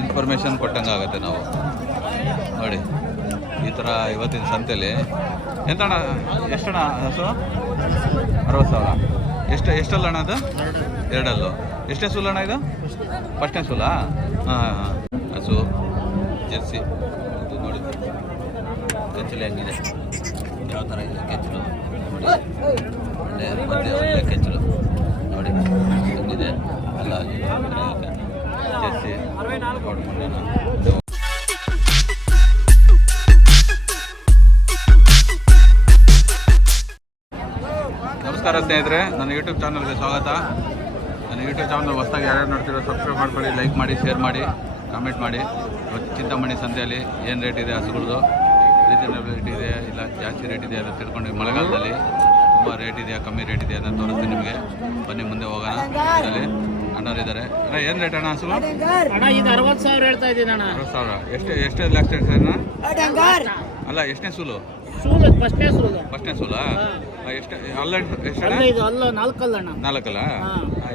Information ಕೊಟ್ಟಂಗೆ ಆಗುತ್ತೆ ನಾವು ನೋಡಿ. ಈ ಥರ ಇವತ್ತಿನ ಸಂತೆಯಲ್ಲಿ ಎಂತಣ್ಣ ಎಷ್ಟಣ್ಣ ಹಸು? 60,000. ಎಷ್ಟಲ್ಲ ಅಣ್ಣ ಅದು? ಎರಡಲ್ಲು. ಎಷ್ಟೇ ಸುಲಣ್ಣ ಇದು? ಫಸ್ಟ್ನೇ ಸುಲ? ಹಾಂ. ಹಸು ಜರ್ಸಿ ಇದು ನೋಡಿ. ಕೆಚ್ಚಲು ಹೆಂಗಿದೆ, ಯಾವ ಥರ ಇದೆ ಕೆಚ್ಚಲು ನೋಡಿ. ಒಳ್ಳೆ ಕೆಚ್ಚಲು ನೋಡಿ ಹೆಂಗಿದೆ ಅಲ್ಲ. ಜರ್ಸಿ ನಮಸ್ಕಾರ ಸ್ನೇಹಿತರೆ, ನನ್ನ ಯೂಟ್ಯೂಬ್ ಚಾನಲ್ಗೆ ಸ್ವಾಗತ. ನನ್ನ ಯೂಟ್ಯೂಬ್ ಚಾನಲ್ ಹೊಸದಾಗಿ ಯಾರ್ಯಾರು ನೋಡ್ತಿರೋ ಸಬ್ಸ್ಕ್ರೈಬ್ ಮಾಡ್ಕೊಳ್ಳಿ, ಲೈಕ್ ಮಾಡಿ, ಶೇರ್ ಮಾಡಿ, ಕಾಮೆಂಟ್ ಮಾಡಿ. ಇವತ್ತು ಚಿಂತಾಮಣಿ ಸಂತೆಯಲ್ಲಿ ಏನು ರೇಟ್ ಇದೆ ಹಸುಗಳದು, ರೀಸನಬಲ್ ರೇಟ್ ಇದೆ ಇಲ್ಲ ಜಾಸ್ತಿ ರೇಟ್ ಇದೆ ಅಂತ ತಿಳ್ಕೊಂಡು, ಮಳೆಗಾಲದಲ್ಲಿ ತುಂಬ ರೇಟ್ ಇದೆಯಾ ಕಮ್ಮಿ ರೇಟ್ ಇದೆ ಅಂತ ತೋರಿಸ್ತೀನಿ ನಿಮಗೆ. ಬನ್ನಿ ಮುಂದೆ ಹೋಗೋಣ. ಇದರಲ್ಲಿ ಅಣ್ಣವರಿದ್ದಾರೆ. ಅಣ್ಣ ಏನು ರೇಟ್ ಅಣ್ಣ ಹಸು? ಅಣ್ಣ ಇದು 60,000 ಹೇಳ್ತಾ ಇದ್ದೀನಿ ಅಣ್ಣ. 60,000. ಎಷ್ಟು ಲ್ಯಾಕ್ಸ್ ಅಣ್ಣ? ಅಲ್ಲ ಎಷ್ಟನೇ ಸೂಲು? ಫಸ್ಟ್ನೇ ಸೂಲ. ಎಷ್ಟು ಅಲ್ಲ? ಎಷ್ಟು ಅಲ್ಲ 4 ಅಣ್ಣ. 4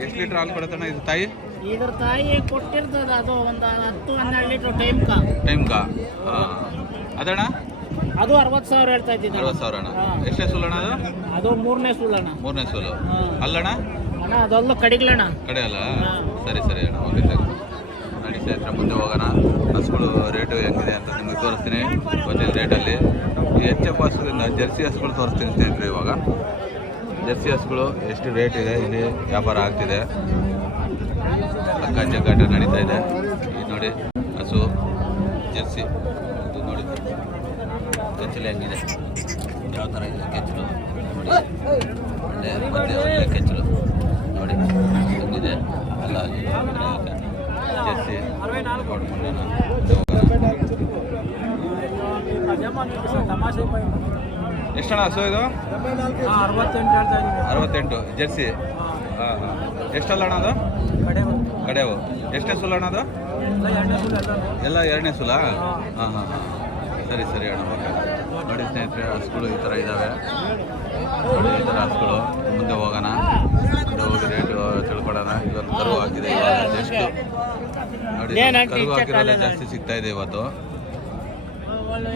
ಎಷ್ಟು ಲೀಟ್ರ್ ಹಾಲು ಕೊಡುತ್ತಣ್ಣ ಇದು ತಾಯಿ? ಇದ್ರ ತಾಯಿ ಕೊಟ್ಟಿರ್ತದ ಅದು ಒಂದು 10-12 ಲೀಟರ್ ಟೈಮ್ಗ. ಅದಣ್ಣ ಅದು 60,000 ಹೇಳ್ತಾ ಇದ್ದೀನಿ. 60,000 ಅಣ್ಣ. ಎಷ್ಟನೇ ಸೂಲು ಅಣ್ಣ ಅದು? ಅದು 3ನೇ ಸೂಲು ಅಣ್ಣ. 3ನೇ ಸೂಲು. ಅಲ್ಲಣ್ಣ ಅಣ್ಣ ಅದಲ್ಲ ಕಡಿಗ್ಲಣ್ಣ. ಕಡೆ ಅಲ್ಲ. ಸರಿ ಅಣ್ಣ, ಓಕೆ ನಡಿ ಸ್ನೇಹಿತರೆ, ಮುಂದೆ ಹೋಗೋಣ. ಹಸುಗಳು ರೇಟು ಹೆಂಗಿದೆ ಅಂತ ನಿಮಗೆ ತೋರಿಸ್ತೀನಿ ಇವತ್ತಿನ ರೇಟಲ್ಲಿ. ಈ HF ಹಸುಗಳಿಂದ ಜರ್ಸಿ ಹಸುಗಳು ತೋರಿಸ್ತೀನಿ ಸ್ನೇಹಿತರೆ. ಇವಾಗ ಜರ್ಸಿ ಹಸುಗಳು ಎಷ್ಟು ರೇಟ್ ಇದೆ, ಇಲ್ಲಿ ವ್ಯಾಪಾರ ಆಗ್ತಿದೆ, ಜಗ್ಗಾಟ ನಡೀತಾ ಇದೆ. ಈ ನೋಡಿ ಹಸು ಜರ್ಸಿ ಇದು ನೋಡಿ ಕೆಚ್ಚಲು ಹೆಂಗಿದೆ, ಯಾವ ಥರ ಇದೆ ಕೆಚ್ಚಲು ನೋಡಿ. ಒಳ್ಳೆ ಕೆಚ್ಚಲು ನೋಡಿ ಹೆಂಗಿದೆ ಅಲ್ಲ. ಜರ್ಸಿ ಎಷ್ಟಣ್ಣ ಹಸು ಇದು? 68 ಜರ್ಸಿ. ಎಷ್ಟಲ್ಲ ಅಣ್ಣ ಅದು? ಕಡೆವು. ಎಷ್ಟನೇ ಸುಲ ಅಣ್ಣ ಅದು? ಎಲ್ಲ 2ನೇ ಸುಲ. ಹಾಂ. ಸರಿ ಅಣ್ಣ, ಓಕೆ. ನೋಡಿ ಸ್ನೇಹಿತರೆ, ಹಸುಗಳು ಈ ಥರ ಇದ್ದಾವೆ ನೋಡಿ. ಈ ಥರ ಹಸುಗಳು ಮುಂದೆ ಹೋಗೋಣ. ಮುಂದೆ ಹೋಗಿ ರೇಟು ತಿಳ್ಕೊಳ್ಳೋಣ. ಇವತ್ತು ಕರು ಹಾಕಿದೆ ಇವಾಗ ಜಸ್ಟ್ ನೋಡಿ. ಕರು ಹಾಕಿರೋದೇ ಜಾಸ್ತಿ ಸಿಗ್ತಾ ಇದೆ ಇವತ್ತು.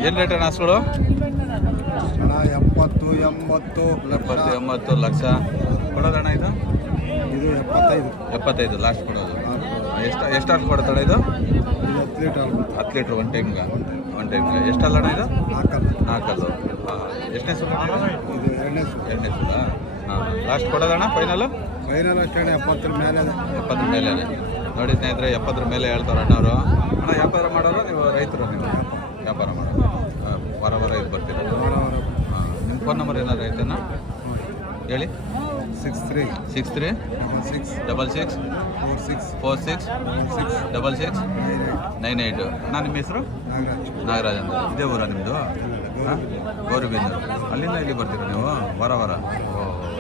ಏನು ರೇಟ್ ಅಣ್ಣ ಹಸುಗಳು? 70-80 ಲಕ್ಷ ಕೊಡೋದಣ್ಣ. ಇದು 75 ಲಾಸ್ಟ್ ಕೊಡೋದು. ಎಷ್ಟು ಹಾಲು ಕೊಡುತ್ತಣ್ಣ ಇದು? 10 ಲೀಟ್ರ್ ಒಂದು ಟೈಮ್ಗೆ. ಎಷ್ಟಲ್ಲಣ್ಣ ಇದು? 4. ಎಷ್ಟನೇ ಸುಲ? 2ನೇ ಸುಲ. ಹಾಂ. ಲಾಸ್ಟ್ ಕೊಡೋದಣ್ಣ ಫೈನಲ್ ಅಷ್ಟೇ 70 ಮೇಲೆ. ನೋಡಿ ಸ್ನೇಹಿತರೆ, 70 ಮೇಲೆ ಹೇಳ್ತಾರೆ ಅಣ್ಣವರು. ಅಣ್ಣ ವ್ಯಾಪಾರ ಮಾಡೋರು ನೀವು? ರೈತರು ನೀವು? ವ್ಯಾಪಾರ ಮಾಡೋದು. ವಾರ ಇದು ಬರ್ತೀರ? ಹಾಂ. ನಿಮ್ಮ ಫೋನ್ ನಂಬರ್ ಏನಾದ್ರು ಐತೆನಾ ಹೇಳಿ? 63 66 46 66 98. ನಾನು ನಿಮ್ಮ ಹೆಸರು? ನಾಗರಾಜ್ ಅಂತ. ಇದೇ ಊರ ನಿಮ್ಮದು? ಗೌರಿಬಿನ್ನೂರು. ಅಲ್ಲಿಂದ ಇಲ್ಲಿ ಬರ್ತೀರಾ ನೀವು ವಾರ?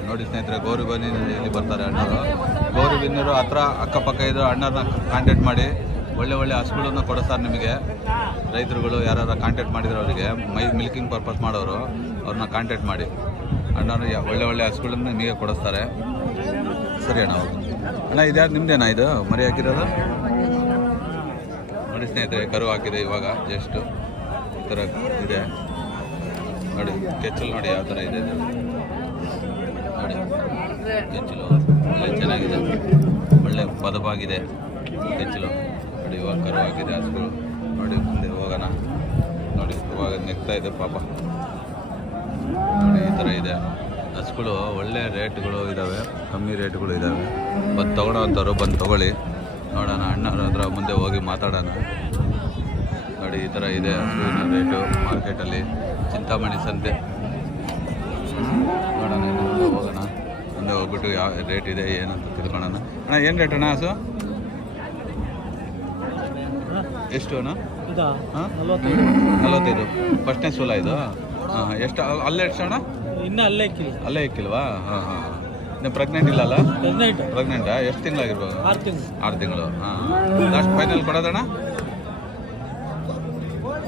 ನೋಡಿ ಸ್ನೇಹಿತರೆ, ಗೌರಿಬಿನ್ನೂರಲ್ಲಿ ಬರ್ತಾರೆ ಅಣ್ಣವರು. ಗೌರಿಬಿನ್ನೂರು ಹತ್ರ ಅಕ್ಕಪಕ್ಕ ಇದ್ದರು ಅಣ್ಣರನ್ನ ಕಾಂಟ್ಯಾಕ್ಟ್ ಮಾಡಿ ಒಳ್ಳೆ ಹಸುಗಳನ್ನು ಕೊಡಿಸ್ತಾರೆ ನಿಮಗೆ. ರೈತರುಗಳು ಯಾರು ಕಾಂಟ್ಯಾಕ್ಟ್ ಮಾಡಿದ್ರು ಅವರಿಗೆ ಮಿಲ್ಕಿಂಗ್ ಪರ್ಪಸ್ ಮಾಡೋರು, ಅವ್ರನ್ನ ಕಾಂಟ್ಯಾಕ್ಟ್ ಮಾಡಿ. ಅಣ್ಣವರು ಒಳ್ಳೆ ಹಸುಗಳನ್ನು ನಿಮಗೆ ಕೊಡಿಸ್ತಾರೆ. ಸರಿ ಅಣ್ಣ. ಅಣ್ಣ ಇದ್ಯಾರು ನಿಮ್ಮದೇನಾ ಇದು ಮರಿ ಹಾಕಿರೋದು? ನೋಡಿ ಸ್ನೇಹಿತರೆ, ಕರು ಹಾಕಿದೆ ಇವಾಗ ಜಸ್ಟ್ ಈ ಥರ ಇದೆ ನೋಡಿ. ಕೆಚ್ಚಲು ನೋಡಿ ಯಾವ ಥರ ಇದೆ ನೋಡಿ. ಕೆಚ್ಚಲು ಒಳ್ಳೆ ಚೆನ್ನಾಗಿದೆ, ಒಳ್ಳೆ ಪದವಾಗಿದೆ ಕೆಚ್ಚಲು ನೋಡಿ. ಇವಾಗ ಕರು ಹಾಕಿದೆ ಹಸುಗಳು ನೋಡಿ. ಮುಂದೆ ಹೋಗೋಣ ನೋಡಿ. ಇವಾಗ ನೆಗ್ತಾ ಇದೆ ಪಾಪ ನೋಡಿ. ಈ ಥರ ಇದೆ ಹಸುಗಳು. ಒಳ್ಳೆ ರೇಟ್ಗಳು ಇದ್ದಾವೆ, ಕಮ್ಮಿ ರೇಟ್ಗಳು ಇದ್ದಾವೆ. ಬಂದು ತೊಗೊಳೋವಂಥವ್ರು ಬಂದು ತೊಗೊಳ್ಳಿ. ನೋಡೋಣ, ಅಣ್ಣವ್ರ ಹತ್ರ ಮುಂದೆ ಹೋಗಿ ಮಾತಾಡೋಣ ನೋಡಿ. ಈ ಥರ ಇದೆ ಹಸುವಿನ ರೇಟು ಮಾರ್ಕೆಟಲ್ಲಿ, ಚಿಂತಾಮಣಿ ಸಂತೆ. ನೋಡೋಣ, ಮುಂದೆ ಹೋಗೋಣ. ಮುಂದೆ ಹೋಗ್ಬಿಟ್ಟು ಯಾವ ರೇಟ್ ಇದೆ ಏನಂತ ತಿಳ್ಕೊಳ್ಳೋಣ. ಅಣ್ಣ ಏನು ರೇಟ್ ಅಣ್ಣ ಹಸು? ಎಷ್ಟು ಅಣ್ಣ? ಹಾಂ 45. ಫಸ್ಟ್ನೇ ಸೂಲ ಇದು? ಹಾಂ. ಎಷ್ಟು ಅಲ್ಲೇ ಎಷ್ಟು ಅಣ್ಣ? ಇನ್ನೂ ಅಲ್ಲೇ ಇಕ್ಕಿಲ್ವಾ? ಹಾಂ. ಇನ್ನು ಪ್ರೆಗ್ನೆಂಟ್ ಇಲ್ಲಲ್ಲ? ಪ್ರೆಗ್ನೆಂಟಾ? ಎಷ್ಟು ತಿಂಗಳಾಗಿರ್ಬೋದು? 6 ತಿಂಗಳು. ಹಾಂ. Last final ಕೊಡೋದಣ್ಣ?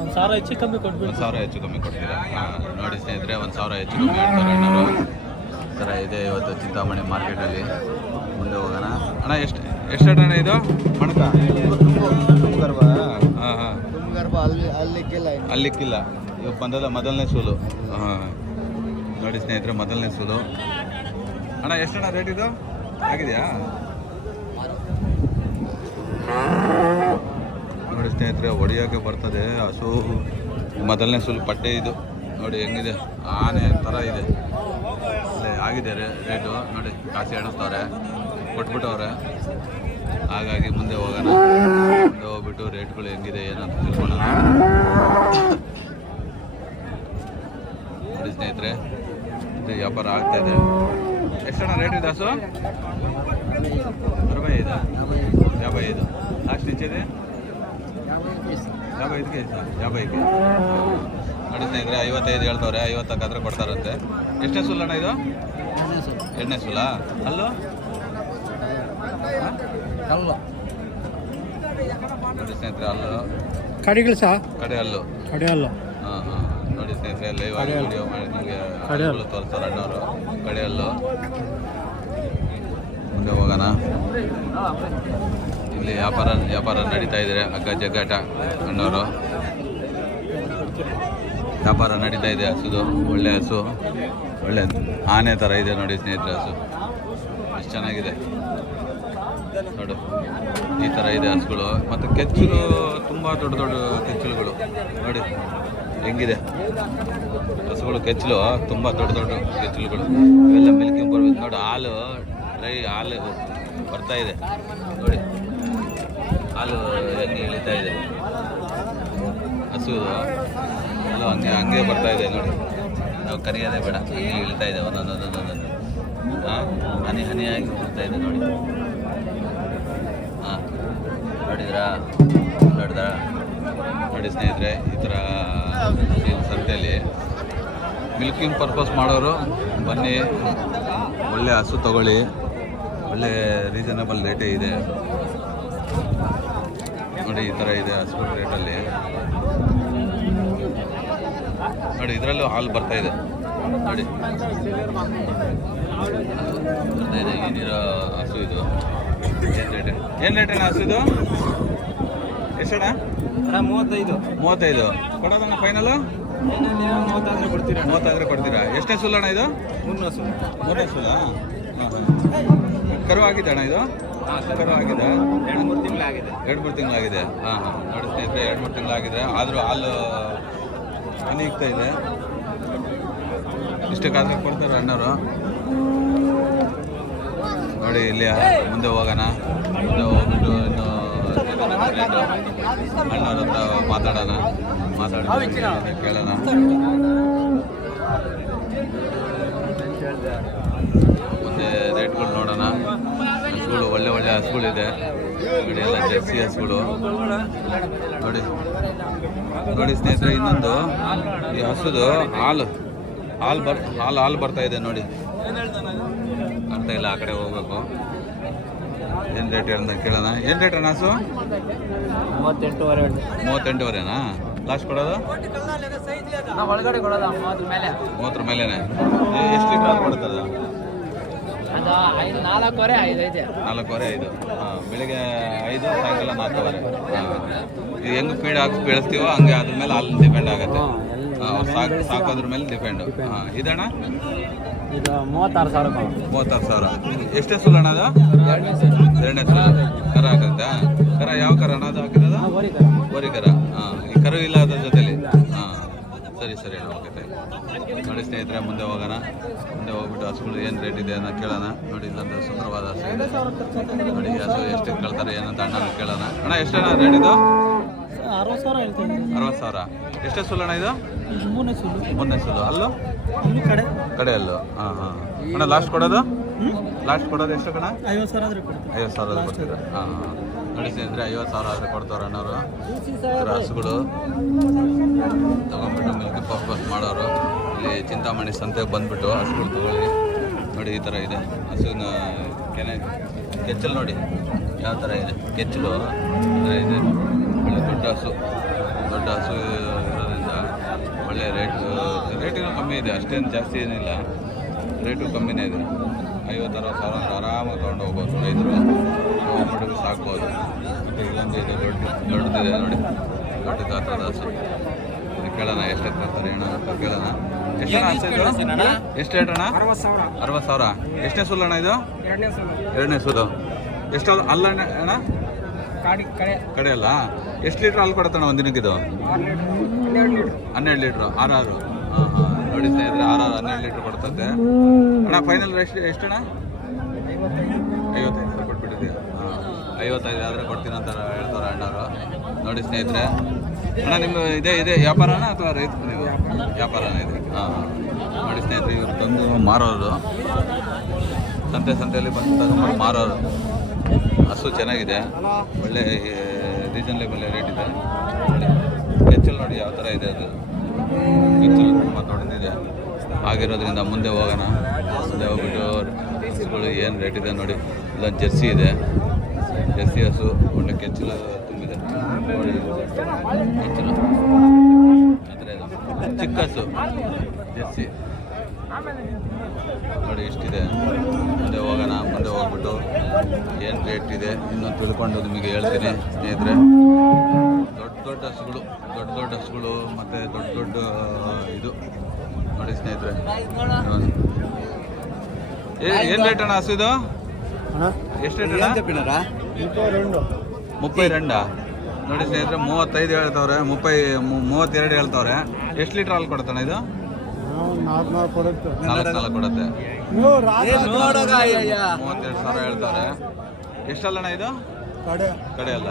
1,000 ಹೆಚ್ಚು ಕಮ್ಮಿ ಕೊಡ್ತೀವಿ. 1,000 ಹೆಚ್ಚು ಕಮ್ಮಿ ಕೊಡ್ತೀರಾ? ಹಾಂ. ನೋಡಿ ಸ್ನೇಹಿತರೆ, 1,000 ಹೆಚ್ಚು ಕಮ್ಮಿ ಹೇಳ್ತಾರೆ ಅಣ್ಣರು. ಈ ಥರ ಇದೆ ಇವತ್ತು ಚಿಂತಾಮಣಿ ಮಾರ್ಕೆಟಲ್ಲಿ. ಮುಂದೆ ಹೋಗೋಣ. ಅಣ್ಣ ಎಷ್ಟು ಅಣ್ಣ ಇದು ಮಣಕ? ಗರ್ಭ ಹಾಂ ಹಾಂ, ಗರ್ಭ ಅಲ್ಲಿಕ್ಕಿಲ್ಲ. ಅಲ್ಲಿಕ್ಕಿಲ್ಲ. ಇವಾಗ ಬಂದದ ಮೊದಲನೇ ಸೂಲು. ಹಾಂ ನೋಡಿ ಸ್ನೇಹಿತರೆ, ಮೊದಲನೇ ಸೂಲು. ಅಣ್ಣ ಎಷ್ಟಣ್ಣ ರೇಟ್ ಇದು ಆಗಿದೆಯಾ? ನೋಡಿ ಸ್ನೇಹಿತರೆ, ಹೊಡಿಯೋಕ್ಕೆ ಬರ್ತದೆ ಹಸು. ಮೊದಲನೇ ಸೂಲು ಪಟ್ಟೆ ಇದು ನೋಡಿ ಹೆಂಗಿದೆ, ಆನೆ ಥರ ಇದೆ. ಅಲ್ಲೇ ಆಗಿದೆ ರೇಟು ನೋಡಿ, ಕಾಸು ಎಣಿಸ್ತವ್ರೆ, ಕೊಟ್ಬಿಟ್ಟವ್ರೆ. ಹಾಗಾಗಿ ಮುಂದೆ ಹೋಗೋಣ, ಮುಂದೆ ಹೋಗ್ಬಿಟ್ಟು ರೇಟ್ಗಳು ಹೆಂಗಿದೆ ಏನಂತ ತಿಳ್ಕೊಳ್ಳೋಣ. ನೋಡಿ ಸ್ನೇಹಿತರೆ, ಇದು ವ್ಯಾಪಾರ ಆಗ್ತಾ ಇದೆ. ಎಷ್ಟಣ್ಣ ರೇಟ್ ಇದೆ ಹಸು? 65. 55. ಲಾಸ್ಟ್ ನಿಂಚಿದೆ 55ಗೆ. 55ಗೆ ನೋಡಿ ಸ್ನೇಹಿತರೆ, 55 ಹೇಳ್ತವ್ರೆ. 50ಕ್ಕಾದ್ರೆ ಕೊಡ್ತಾರಂತೆ. ಎಷ್ಟನೇ ಸುಲ್ಲಣ್ಣ ಇದು? ಎರಡನೇ ಸುಲ. ಅಲ್ಲೂ ಕಲ್ಲು ನೋಡಿ ಸ್ನೇಹಿತರೆ, ಅಲ್ಲು ಕಡಿಗಳು ಸಹ ಕಡೆ ಅಲ್ಲು. ಕಡಿಯಲ್ಲ. ಹಾಂ ಹಾಂ ನೋಡಿ ಸ್ನೇಹಿತರೆ, ಲೈವ್ ಆಗಿ ವಿಡಿಯೋ ಮಾಡಿ ನಿಮಗೆ ಅಲ್ಲೂ ತೋರಿಸ್ತಾರೆ ಅಣ್ಣವರು. ಕಡೆ ಅಲ್ಲು. ಮುಂದೆ ಹೋಗೋಣ. ಇಲ್ಲಿ ವ್ಯಾಪಾರ ನಡೀತಾ ಇದ್ದಾರೆ. ಹಗ್ಗ ಜಗ್ಗಾಟ ಅಣ್ಣವರು ವ್ಯಾಪಾರ ನಡೀತಾ ಇದೆ. ಹಸುದು ಒಳ್ಳೆ ಹಸು, ಒಳ್ಳೆ ಆನೆ ಥರ ಇದೆ ನೋಡಿ ಸ್ನೇಹಿತರೆ. ಹಸು ಎಷ್ಟು ಚೆನ್ನಾಗಿದೆ ನೋಡು, ಈ ಥರ ಇದೆ ಹಸುಗಳು. ಮತ್ತು ಕೆಚ್ಚಲು ತುಂಬ ದೊಡ್ಡ ದೊಡ್ಡ ಕೆಚ್ಚಲುಗಳು ನೋಡಿ ಹೆಂಗಿದೆ ಹಸುಗಳು. ಕೆಚ್ಚಲು ತುಂಬ ದೊಡ್ಡ ದೊಡ್ಡ ಕೆಚ್ಚಲುಗಳು. ಇವೆಲ್ಲ ಮಿಲ್ಕಿಂಗ್ ಬರ್ಬೇಕು ನೋಡಿ. ಹಾಲು ಹಾಲು ಬರ್ತಾ ಇದೆ ನೋಡಿ, ಹಾಲು ಹೆಂಗೆ ಇಳಿತಾ ಇದೆ ಹಸು. ಅಲ್ಲೂ ಹಂಗೆ ಬರ್ತಾ ಇದೆ ನೋಡಿ. ನಾವು ಕರಿಯೋದೇ ಬೇಡ, ಹಂಗೆ ಇಳಿತಾ ಇದೆ ಒಂದೊಂದು. ಹಾಂ, ಹನಿಯಾಗಿ ಬರ್ತಾ ಇದೆ ನೋಡಿ. ಹಾಂ ನೋಡಿದ್ರಾ ನೋಡಿ ಸ್ನೇಹಿತರೆ, ಈ ಥರ ಸಂತೆಯಲ್ಲಿ ಮಿಲ್ಕಿಂಗ್ ಪರ್ಪಸ್ ಮಾಡೋರು ಬನ್ನಿ, ಒಳ್ಳೆ ಹಸು ತಗೊಳ್ಳಿ. ಒಳ್ಳೆ ರೀಸನಬಲ್ ರೇಟೇ ಇದೆ ನೋಡಿ. ಈ ಥರ ಇದೆ ಹಸು ರೇಟಲ್ಲಿ ನೋಡಿ. ಇದರಲ್ಲೂ ಹಾಲು ಬರ್ತಾ ಇದೆ ನೋಡಿ, ಬರ್ತಾ ಇದೆ. ಏನಿರೋ ಹಸು ಇದು? ಏನು ರೇಟ್ ಅಣ್ಣ ಹಸು ಇದು? ಎಷ್ಟಣ್ಣ? 35 ಕೊಡೋದಣ್ಣ ಫೈನಲು? 30 ಕೊಡ್ತೀರಾ? ಎಷ್ಟನೇ ಸುಲ್ಲಣ್ಣ ಇದು? ಮೂರನೇ ಸುಲ್ಲ. ಕರು ಆಗಿದೆ ಅಣ್ಣ ಇದು? ಕರು ಆಗಿದೆ. 2-3 ತಿಂಗಳಾಗಿದೆ. ಹಾಂ ಹಾಂ ನೋಡಿ ಸ್ನೇಹಿತರೆ, 2-3 ತಿಂಗಳಾಗಿದೆ. ಆದರೂ ಹಾಲು ಹನಿ ಇಕ್ತಾ ಇದೆ. ಇಷ್ಟಕ್ಕಾದ್ರೆ ಕೊಡ್ತಾರೆ ಅಣ್ಣವರು ನೋಡಿ. ಇಲ್ಲಿ ಮುಂದೆ ಹೋಗೋಣ. ಮುಂದೆ ಹೋಗ್ಬಿಟ್ಟು ಇನ್ನು ಅಣ್ಣವ್ರ ಹತ್ರ ಮಾತಾಡಿ ಕೇಳೋಣ. ಮುಂದೆ ರೇಟ್ಗಳು ನೋಡೋಣ. ಹಸುಗಳು ಒಳ್ಳೆ ಹಸುಗಳಿದೆ ನೋಡಿ, ಎಲ್ಲ ಜರ್ಸಿ ಹಸುಗಳು ನೋಡಿ ಸ್ನೇಹಿತರೆ. ಇನ್ನೊಂದು ಈ ಹಸುದು ಹಾಲು ಬರ್ತಾ ಇದೆ ನೋಡಿ. ಅರ್ಥ ಇಲ್ಲ, ಆ ಕಡೆ ಹೋಗ್ಬೇಕು. ಏನು ರೇಟ್ ಹೇಳ್ದ ಕೇಳೋಣ. ಏನು ರೇಟ್ ಅಣ್ಣ ಹಸು? 38,500. ಲಾಸ್ಟ್ ಕೊಡೋದು? ಒಳಗಡೆ ಕೊಡೋದು 30 ಮೇಲೆನೆ. ಎಷ್ಟು ಲೀಟ್ರ್ ಹಾಲು ಕೊಡ್ತದ? 4.5 5. ಹಾಂ, ಬೆಳಿಗ್ಗೆ 5, ಸಾಯಂಕಾಲ 4:15. ಹಾಂ, ಇದು ಹೆಂಗೆ ಫೀಡ್ ಹಾಕಿ ಬೆಳೆಸ್ತೀವೋ ಹಂಗೆ ಅದ್ರ ಮೇಲೆ ಹಾಲು ಡಿಪೆಂಡ್ ಆಗುತ್ತೆ. ಸಾಕೋದ್ರ ಮೇಲೆ ಡಿಪೆಂಡು. ಹಾಂ, ಇದಣ್ಣ ಇದು 36,000. 36,000. ಎಷ್ಟೇ ಸುಲ್ಲಣ್ಣ ಅದು? ಎರಡನೇ ಸುಲ್ಲ. ಕರ ಹಾಕುತ್ತಾ? ಕರ ಯಾವ ಕರ ಅಣ್ಣ ಅದು ಹಾಕಿರೋದು? ಓರಿ ಕರ. ಹಾಂ, ಈ ಕರು ಇಲ್ಲ ಅದ್ರ ಜೊತೆಲಿ. ಹಾಂ, ಸರಿ ಓಕೆ. ನೋಡಿ ಸ್ನೇಹಿತರೆ, ಮುಂದೆ ಹೋಗೋಣ. ಮುಂದೆ ಹೋಗ್ಬಿಟ್ಟು ಹಸುಗಳು ಏನು ರೇಟ್ ಇದೆ ಅನ್ನೋ ಕೇಳೋಣ ನೋಡಿ. ಇಲ್ಲೊಂದು ಸುಂದರವಾದ ಹಸು ಇದೆ ನೋಡಿ. ಹಸು ಎಷ್ಟು ಕೇಳ್ತಾರೆ ಏನಂತ ಅಣ್ಣನ ಕೇಳೋಣ. ಅಣ್ಣ ಎಷ್ಟಣ್ಣ ರೇಟ್ ಇದು? 60,000. ಎಷ್ಟೇ ಸುಲ್ಲಣ್ಣ ಇದು? ಮೂರನೇ ಸುಲ್ಲು. ಅಲ್ಲೂ ಕಡೆ ಅಲ್ಲೂ. ಹಾಂ ಹಾಂ ಅಣ್ಣ, ಲಾಸ್ಟ್ ಕೊಡೋದು ಎಷ್ಟು ಕಣ? 50,000 ಕೊಡ್ತೀರಾ? ಹಾಂ ಹಾಂ ನೋಡಿ ಸ್ನೇಹಿತರೆ, 50,000 ಆದರೆ ಕೊಡ್ತಾವ್ರೆ ಅಣ್ಣವರು. ಹಸುಗಳು ತಗೊಂಡ್ಬಿಟ್ಟು ಮಿಲ್ಕಿ ಪರ್ಪಸ್ ಮಾಡೋರು ಇಲ್ಲಿ ಚಿಂತಾಮಣಿ ಸಂತೆಗೆ ಬಂದುಬಿಟ್ಟು ಹಸುಗಳು ತಗೊಳ್ಳಿ ನೋಡಿ. ಈ ಥರ ಇದೆ ಹಸುವಿನ ಕೆಚ್ಚಲು ನೋಡಿ ಯಾವ ಥರ ಇದೆ. ಕೆಚ್ಚಲು ಇದೆ. ಒಳ್ಳೆ ದೊಡ್ಡ ಹಸು ಇರೋದ್ರಿಂದ ಒಳ್ಳೆ ರೇಟಿನೂ ಕಮ್ಮಿ ಇದೆ. ಅಷ್ಟೇನು ಜಾಸ್ತಿ ಏನಿಲ್ಲ, ರೇಟು ಕಮ್ಮಿನೇ ಇದೆ. 50,000 ಆರಾಮಾಗಿ ತೊಗೊಂಡು ಹೋಗ್ಬೋದು ರೈತರು. ಮಡುಗು ಸಾಕ್ಬೋದು. ಮತ್ತು ಇಲ್ಲೊಂದು ಇದೆ ದೊಡ್ಡದಿದೆ ನೋಡಿ, ದೊಡ್ಡ ಗಾತ್ರದ ಹಸು. ಇದು ಕೇಳೋಣ ಎಷ್ಟಕ್ಕೆ ಬರ್ತಾರೆ ಅಣ್ಣ ಅಂತ ಕೇಳೋಣ. ಎಷ್ಟು ಹಸು ಇದು? ಎಷ್ಟು ರೇಟ್ ಅಣ್ಣ? 60,000. ಎಷ್ಟನೇ ಸುಲ್ಲು ಅಣ್ಣ ಇದು? ಎರಡನೇ ಸುಲ್ಲು. ಎಷ್ಟು ಅಲ್ಲ ಅಣ್ಣ? ಕಡೆ ಅಲ್ಲ. ಎಷ್ಟು ಲೀಟ್ರ್ ಹಾಲು ಕೊಡುತ್ತಣ್ಣ ಒಂದು ದಿನಕ್ಕಿದು? 12 ಲೀಟ್ರು. 6 ಹಾಂ ನೋಡಿ ಸ್ನೇಹಿತರೆ, 6 12 ಲೀಟ್ರ್ ಕೊಡ್ತದೆ ಅಣ್ಣ. ಫೈನಲ್ ಎಷ್ಟಣ್ಣ? 55 ಕೊಟ್ಬಿಟ್ಟಿದ್ದೀವಿ. 55 ಆದರೆ ಕೊಡ್ತೀನಿ ಅಂತ ಹೇಳ್ತಾರೆ ಅಣ್ಣವರು. ನೋಡಿ ಸ್ನೇಹಿತರೆ, ಅಣ್ಣ ನಿಮ್ಮ ಇದೆ ವ್ಯಾಪಾರನ ಅಥವಾ ರೈತರು ನೀವು? ವ್ಯಾಪಾರನೇ ಇದೆ. ನೋಡಿ ಸ್ನೇಹಿತರೆ, ಇವರು ತಂದು ಮಾರೋರು, ಸಂತೆಯಲ್ಲಿ ಬಂದು ತಗೊಂಡು ಮಾರೋರು. ಹಸು ಚೆನ್ನಾಗಿದೆ, ಒಳ್ಳೆ ರೀಸನಬಲ್ ರೇಟ್ ಇದೆ. ಕೆಚ್ಚಲು ನೋಡಿ ಯಾವ ಥರ ಇದೆ, ಅದು ಕೆಚ್ಚಲು ತುಂಬ ದೊಡ್ಡದಿದೆ. ಆಗಿರೋದ್ರಿಂದ ಮುಂದೆ ಹೋಗೋಣ. ಮುಂದೆ ಹೋಗ್ಬಿಟ್ಟು ಹಸುಗಳು ಏನು ರೇಟ್ ಇದೆ ನೋಡಿ. ಇಲ್ಲೊಂದು ಜರ್ಸಿ ಇದೆ, ಜರ್ಸಿ ಹಸು ಒಳ್ಳೆ ಕೆಚ್ಚಲು ತುಂಬಿದೆ ನೋಡಿ. ಕೆಚ್ಚಲು ಆ ಥರ ಇದೆ. ಚಿಕ್ಕ ಹಸು ಜರ್ಸಿ ನೋಡಿ ಎಷ್ಟಿದೆ. ಮುಂದೆ ಹೋಗೋಣ. ಮುಂದೆ ಹೋಗ್ಬಿಟ್ಟು ಏನು ರೇಟ್ ಇದೆ ಇನ್ನೂ ತಿಳ್ಕೊಂಡು ನಿಮಗೆ ಹೇಳ್ತೀನಿ ಸ್ನೇಹಿತರೆ. ದೊಡ್ಡ ಹಸುಗಳು ಮತ್ತು ದೊಡ್ಡ ಇದು ನೋಡಿ ಸ್ನೇಹಿತರೆ. ಏನು ರೇಟ್ ಅಣ್ಣ ಹಸು ಇದು? ಎಷ್ಟು ರೇಟ್ ಅಣ್ಣ? 32 ನೋಡಿ ಸ್ನೇಹಿತರೆ. 35 ಹೇಳ್ತವ್ರೆ, 32 ಹೇಳ್ತವ್ರೆ. ಎಷ್ಟು ಲೀಟ್ರ್ ಹಾಲು ಕೊಡುತ್ತಣ್ಣ ಇದು? 4 ಕೊಡುತ್ತೆ. 32,000 ಹೇಳ್ತವ್ರೆ. ಎಷ್ಟಲ್ಲಣ್ಣ ಇದು? ಕಡೆ ಅಲ್ಲ.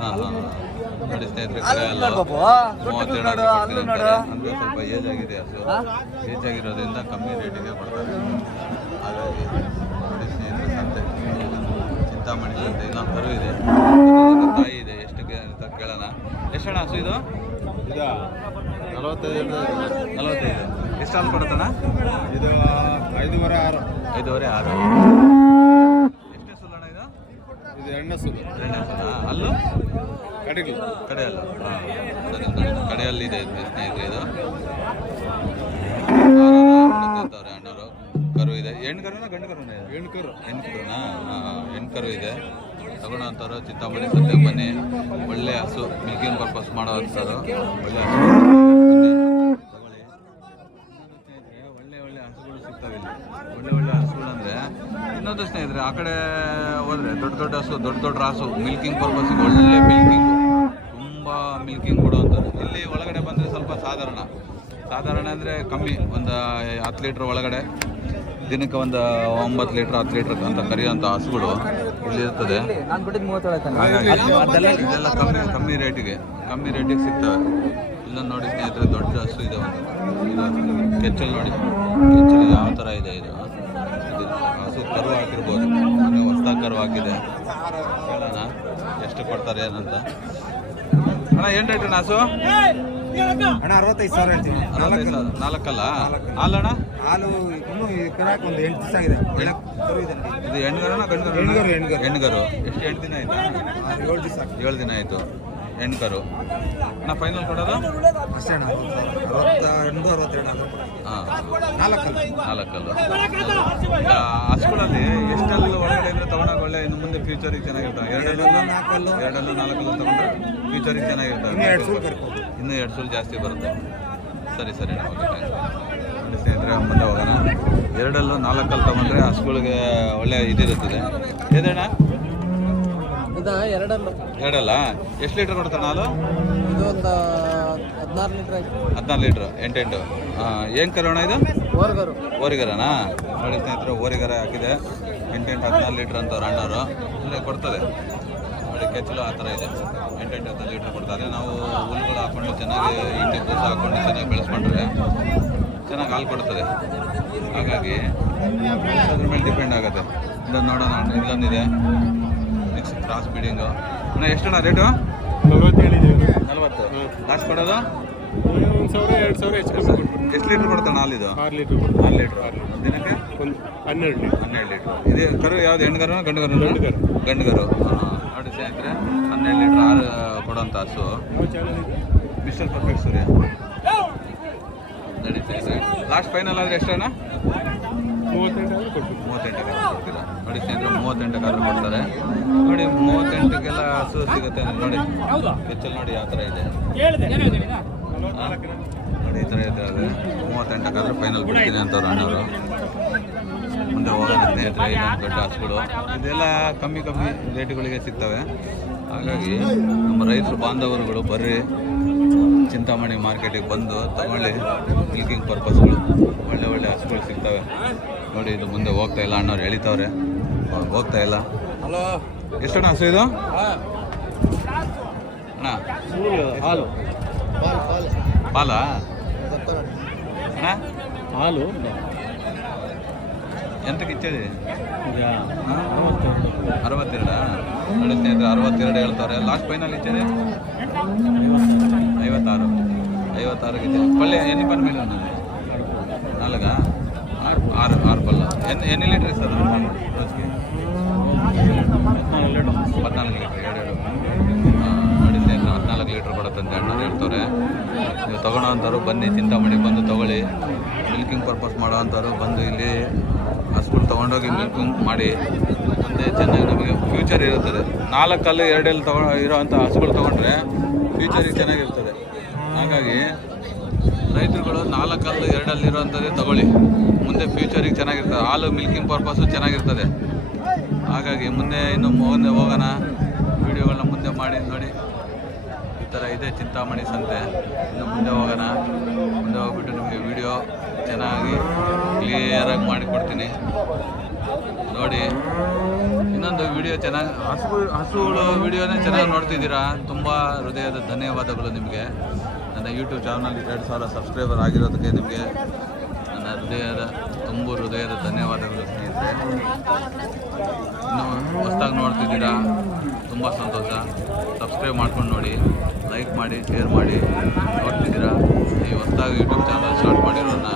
ಹಾಂ ನೋಡಿ ಸ್ನೇಹಿತರೆ, ಕಡೆ ಅಲ್ಲ. 32 ಅಂದರೆ ಸ್ವಲ್ಪ ಏಜ್ ಆಗಿದೆ ಹಸು. ಏಜ್ ಆಗಿರೋದ್ರಿಂದ ಕಮ್ಮಿ ರೇಟಿಗೆ ಕೊಡ್ತಾರೆ. ಹಾಗಾಗಿ ನೋಡಿ ಸ್ನೇಹಿತರೆ, ಸಂತೆ ಚಿಂತಾಮಣಿ ಸಂತೆ. ಇನ್ನೊಂದು ಕರು ಇದೆ, ತಾಯಿ ಇದೆ. ಎಷ್ಟಕ್ಕೆ ಅಂತ ಕೇಳೋಣ. ಎಷ್ಟಣ್ಣ ಹಸು ಇದು? 45. ಎಷ್ಟು ಹಾಲು ಕೊಡುತ್ತಣ್ಣ ಇದು? 5.5 6. ಎಷ್ಟೇ ಸುಲ್ಲಣ್ಣ ಇದು? ಎರಡನೇ ಸುಲ್ಲ. ಅಲ್ಲೂ ಕಡೆ ಅಲ್ಲ. ಕಡೆಯಲ್ಲಿದೆ ಸ್ನೇಹಿತರೆ. ಇದು ಅಣ್ಣವರು ಕರು ಇದೆ. ಹೆಣ್ಣು ಕರುನಾ ಗಂಡು ಕರುನಾ? ಹೆಣ್ಣು ಕರು ಇದೆ. ತಗೊಳ್ಳೋಂಥವ್ರು ಚಿಂತಾಮಣಿ ಸಂತೆಗೆ ಬನ್ನಿ. ಒಳ್ಳೆ ಹಸು, ಮಿಲ್ಕಿಂಗ್ ಪರ್ಪಸ್ ಮಾಡೋ ಅಂಥವ್ರು ಒಳ್ಳೆ ಹಸು ತಗೊಳ್ಳಿ. ಒಳ್ಳೆ ಹಸುಗಳು ಸಿಗ್ತವೆ ಇಲ್ಲಿ. ಒಳ್ಳೆ ಹಸುಗಳು ಅಂದರೆ ಇನ್ನೊಂದು ಸ್ನೇಹಿತರೆ, ಆ ಕಡೆ ಹೋದರೆ ದೊಡ್ಡ ಹಸು, ದೊಡ್ಡ ರಾಸು ಮಿಲ್ಕಿಂಗ್ ಪರ್ಪಸ್ಗೆ ಒಳ್ಳೆ ಮಿಲ್ಕಿಂಗು, ತುಂಬ ಮಿಲ್ಕಿಂಗ್ ಕೊಡುವಂಥದ್ದು. ಇಲ್ಲಿ ಒಳಗಡೆ ಬಂದರೆ ಸ್ವಲ್ಪ ಸಾಧಾರಣ ಅಂದರೆ ಕಮ್ಮಿ, ಒಂದು 10 ಲೀಟ್ರ್ ಒಳಗಡೆ ದಿನಕ್ಕೆ ಒಂದು 9 ಲೀಟ್ರ್ 10 ಲೀಟ್ರ್ ಅಂತ ಕರೆಯುವಂಥ ಹಸುಗಳು ಇಲ್ಲಿ ಇರ್ತದೆ. ಹಾಗಾಗಿ ಇದೆಲ್ಲ ಕಮ್ಮಿ ರೇಟಿಗೆ ಸಿಗ್ತವೆ. ಇಲ್ಲೊಂದು ನೋಡಿ ಸ್ನೇಹಿತರೆ, ದೊಡ್ಡ ಹಸು ಇದೆ ಒಂದು. ಇದು ಕೆಚ್ಚಲು ನೋಡಿ, ಕೆಚ್ಚಲು ಯಾವ ಥರ ಇದೆ. ಇದು ಹಸು ಕರು ಹಾಕಿರ್ಬೋದು, ಹೊಸ್ದಾಗಿ ಕರು ಹಾಕಿದೆ. ಹೇಳೋಣ ಎಷ್ಟು ಕೊಡ್ತಾರೆ ಏನಂತ. ಅಣ್ಣ ಏನು ರೇಟ್ ಅಣ್ಣ ಹಸು? ಅಣ್ಣ 65,000 ಹೇಳ್ತೀವಿ. 65,000. 4 ಹಾಲಣ್ಣ? ಹಾಲು ಇನ್ನೂ ಕರಾಕ್ ಒಂದು 8 ದಿವಸ ಆಗಿದೆ. ಇದು ಹೆಣ್ಗರುನಾ ಗಂಡು? ಹೆಣ್ಗರು. ಎಷ್ಟು 8 ದಿನ ಆಯ್ತಾ? 7 ದಿನ ಆಯಿತು. ಹೆಣ್ಕರು. ಅಣ್ಣ ಫೈನಲ್ ಕೊಡೋದು ಅಷ್ಟೇ ಅಣ್ಣ, 62-62. ಹಾಂ, 4 ಹಸುಗಳಲ್ಲಿ ಎಷ್ಟೆಲ್ಲ ಒಳಗಡೆ ಇದ್ರೆ ತೊಗೊಂಡಾಗ ಒಳ್ಳೆ ಇನ್ನು ಮುಂದೆ ಫ್ಯೂಚರಿಗೆ ಚೆನ್ನಾಗಿರ್ತವೆ. 2 4 ತೊಗೊಂಡ್ರೆ ಫ್ಯೂಚರಿಗೆ ಚೆನ್ನಾಗಿರ್ತವೆ. ಇನ್ನೂ 2 ಸೂಲು ಜಾಸ್ತಿ ಬರುತ್ತೆ. ಸರಿ ನಾವು ನೋಡಿ ಸ್ನೇಹಿತರೆ, ಮುಂದೆ ಹೋಗೋಣ. 2 4 ತೊಗೊಂಡ್ರೆ ಹಸುಗಳಿಗೆ ಒಳ್ಳೆ ಇದಿರುತ್ತದೆ. ಏದಣ್ಣ ಇದು 2 ಎಷ್ಟು ಲೀಟ್ರ್ ಕೊಡ್ತಾನೆ ಹಾಲು? ಇದು ಒಂದು 16 ಲೀಟ್ರ್ ಆಯ್ತು. 14 ಲೀಟ್ರ್ 8. ಏನು ಕರೋಣ ಇದು? ಓರಿಗರನಾ? ನೋಡಿ ಸ್ನೇಹಿತರೆ, ಓರಿಗರ ಹಾಕಿದೆ. 8 14 ಲೀಟ್ರ್ ಅಂತವ್ರು ಅಣ್ಣವರು. ಅಂದರೆ ಕೊಡ್ತದೆ ನೋಡಿ. ಕೆಚ್ಚಲು ಆ ಥರ ಇದೆ. 8 14 ಲೀಟ್ರ್ ಕೊಡ್ತಾರೆ. ನಾವು ಹುಲ್ಗಳು ಹಾಕ್ಕೊಂಡು ಚೆನ್ನಾಗಿ ಹಿಂಡಿ ಕೂಸ ಹಾಕ್ಕೊಂಡು ಚೆನ್ನಾಗಿ ಬೆಳೆಸ್ಕೊಂಡ್ರೆ ಚೆನ್ನಾಗಿ ಹಾಲು ಕೊಡ್ತದೆ. ಹಾಗಾಗಿ ಅದ್ರ ಮೇಲೆ ಡಿಪೆಂಡ್ ಆಗುತ್ತೆ. ಇಲ್ಲೊಂದು ನೋಡೋಣ, ಇಲ್ಲೊಂದಿದೆ ನೆಕ್ಸ್ಟ್ ಕ್ರಾಸ್ ಬೀಡಿಂಗು. ಅಣ್ಣ ಎಷ್ಟಣ್ಣ ರೇಟು? 40. ಲಾಸ್ಟ್ ಕೊಡೋದು 1,000-2,000 ಹೆಚ್ಚು. ಎಷ್ಟು ಲೀಟ್ರ್ ಕೊಡ್ತಾನೆ ಹಾಲಿದು? 6 ಲೀಟ್ರ್. 6 ಲೀಟ್ರ್ ದಿನಕ್ಕೆ? 12 ಲೀಟ್ರ್. ಇದು ಕರು ಯಾವ್ದು? ಹೆಣ್ಗರು ಗಂಡು ಗರು? ನೋಡಿ ಸ್ನೇಹಿತರೆ, 12 ಲೀಟ್ರ್ ಹಾಲು ಕೊಡೋಂಥ ಹಸು ಮಿಸ್ಟರ್ ಪರ್ಫೆಕ್ಟ್ ಸೂರ್ಯ. ನಡೀತಾ ಇದೆ. ಲಾಸ್ಟ್ ಫೈನಲ್ ಆದರೆ ಎಷ್ಟಣ್ಣ? 38 ಆದರೆ ಕೊಡ್ತೀವಿ. 38ಕ್ಕೆ ಕೊಡ್ತೀರಾ ನೋಡಿ ಸ್ನೇಹಿತರೆ, 38ಕ್ಕಾದ್ರೂ ಕೊಡ್ತಾರೆ ನೋಡಿ. 38ಕ್ಕೆಲ್ಲ ಹಸು ಸಿಗುತ್ತೆ ನೋಡಿ. ಕೆಚ್ಚಲ್ ನೋಡಿ ಯಾವ ಥರ ಇದೆ ನೋಡಿ, ಈ ಥರ ಇದ್ದಾರೆ. 38ಕ್ಕಾದ್ರೂ ಫೈನಲ್ ಬಿಡ್ತೀನಿ ಅಂತವ್ರು ಅಣ್ಣವರು. ಮುಂದೆ ಹೋಗೋಣ ಸ್ನೇಹಿತರೆ. ಇನ್ನೊಂದು ದೊಡ್ಡ ಹಸುಗಳು ಇದೆಲ್ಲ ಕಮ್ಮಿ ರೇಟುಗಳಿಗೆ ಸಿಗ್ತವೆ. ಹಾಗಾಗಿ ನಮ್ಮ ರೈತರು ಬಾಂಧವರುಗಳು ಬರ್ರಿ, ಚಿಂತಾಮಣಿ ಮಾರ್ಕೆಟಿಗೆ ಬಂದು ತಗೊಳ್ಳಿ. ಮಿಲ್ಕಿಂಗ್ ಪರ್ಪಸ್ಗಳು ಒಳ್ಳೆ ಹಸುಗಳು ಸಿಗ್ತವೆ ನೋಡಿ. ಇದು ಮುಂದೆ ಹೋಗ್ತಾ ಇಲ್ಲ, ಅಣ್ಣವ್ರು ಎಳಿತವ್ರೆ, ಹೋಗ್ತಾ ಇಲ್ಲ. ಹಲೋ, ಎಷ್ಟಣ್ಣ ಹಸು ಇದು ಅಣ್ಣ? ಹಾಲು ಪಾಲ ಅಣ್ಣ? ಹಾಲು ಎಂತಕ್ಕೆ ಇಚ್ಛೆದೆ? 62 ನೋಡಿ ಸ್ನೇಹಿತರೆ, 62 ಹೇಳ್ತಾರೆ. ಲಾಸ್ಟ್ ಫೈನಲ್ ಇಚ್ಛೆದೆ 56 ಇದೆ. ಪಲ್ಯ ಎಣ್ಣೆ ಬಂದ ಮೇಲೆ ಒಂದು 6 ಪಲ್ಲ. ಎಣ್ಣೆ ಲೀಟ್ರ್ ಸರ್ ರೋಜ್ಗೆ? 14 ಲೀಟ್ರ್ ಎರಡು ನೋಡಿ ಸ್ನೇಹಿತರೆ, 14 ಲೀಟ್ರ್ ಕೊಡುತ್ತಂತೆ ಅಣ್ಣವ್ರು ಹೇಳ್ತಾರೆ. ನೀವು ತೊಗೊಳೋವಂಥವ್ರು ಬನ್ನಿ, ಚಿಂತಾಮಣಿ ಬಂದು ತೊಗೊಳ್ಳಿ. ಮಿಲ್ಕಿಂಗ್ ಪರ್ಪಸ್ ಮಾಡೋವಂಥವ್ರು ಬಂದು ಇಲ್ಲಿ ಹಸುಗಳು ತೊಗೊಂಡೋಗಿ ಮಿಲ್ಕಿಂಗ್ ಮಾಡಿ ಮುಂದೆ ಚೆನ್ನಾಗಿ ನಮಗೆ ಫ್ಯೂಚರ್ ಇರುತ್ತದೆ. 4 ಕಲ್ಲು 2 ಇರೋವಂಥ ಹಸುಗಳು ತೊಗೊಂಡ್ರೆ ಫ್ಯೂಚರಿಗೆ ಚೆನ್ನಾಗಿರ್ತದೆ. ಹಾಗಾಗಿ ರೈತರುಗಳು 4 ಕಲ್ಲು 2 ಇರೋವಂಥದ್ದೇ ತೊಗೊಳ್ಳಿ, ಮುಂದೆ ಫ್ಯೂಚರಿಗೆ ಚೆನ್ನಾಗಿರ್ತದೆ. ಹಾಲು ಮಿಲ್ಕಿಂಗ್ ಪರ್ಪಸ್ಸು ಚೆನ್ನಾಗಿರ್ತದೆ. ಹಾಗಾಗಿ ಮುಂದೆ ಮುಂದೆ ಹೋಗೋಣ, ವೀಡಿಯೋಗಳನ್ನ ಮುಂದೆ ಮಾಡಿ ನೋಡಿ. ಈ ಥರ ಇದೆ ಚಿಂತಾಮಣಿ ಸಂತೆ. ಇನ್ನು ಮುಂದೆ ಹೋಗೋಣ. ಮುಂದೆ ಹೋಗ್ಬಿಟ್ಟು ನಿಮಗೆ ವಿಡಿಯೋ ಚೆನ್ನಾಗಿ ಕ್ಲಿಯರಾಗಿ ಮಾಡಿಕೊಡ್ತೀನಿ ನೋಡಿ. ಇನ್ನೊಂದು ವಿಡಿಯೋ ಚೆನ್ನಾಗಿ ಹಸುಗಳು ವಿಡಿಯೋನೇ ಚೆನ್ನಾಗಿ ನೋಡ್ತಿದ್ದೀರಾ. ತುಂಬ ಹೃದಯದ ಧನ್ಯವಾದಗಳು ನಿಮಗೆ. ನನ್ನ ಯೂಟ್ಯೂಬ್ ಚಾನಲ್ಗೆ 2,000 ಸಬ್ಸ್ಕ್ರೈಬರ್ ಆಗಿರೋದಕ್ಕೆ ನಿಮಗೆ ನನ್ನ ಹೃದಯದ ಧನ್ಯವಾದಗಳು ಸ್ನೇಹಿತರೆ. ಇನ್ನು ಹೊಸ್ದಾಗಿ ನೋಡ್ತಿದ್ದೀರಾ, ತುಂಬ ಸಂತೋಷ. ಸಬ್ಸ್ಕ್ರೈಬ್ ಮಾಡ್ಕೊಂಡು ನೋಡಿ, ಲೈಕ್ ಮಾಡಿ, ಶೇರ್ ಮಾಡಿ. ನೋಡ್ತಿದ್ದೀರಾ, ಈ ಹೊಸ್ದಾಗಿ ಯೂಟ್ಯೂಬ್ ಚಾನಲ್ ಸ್ಟಾರ್ಟ್ ಮಾಡಿರೋನ್ನ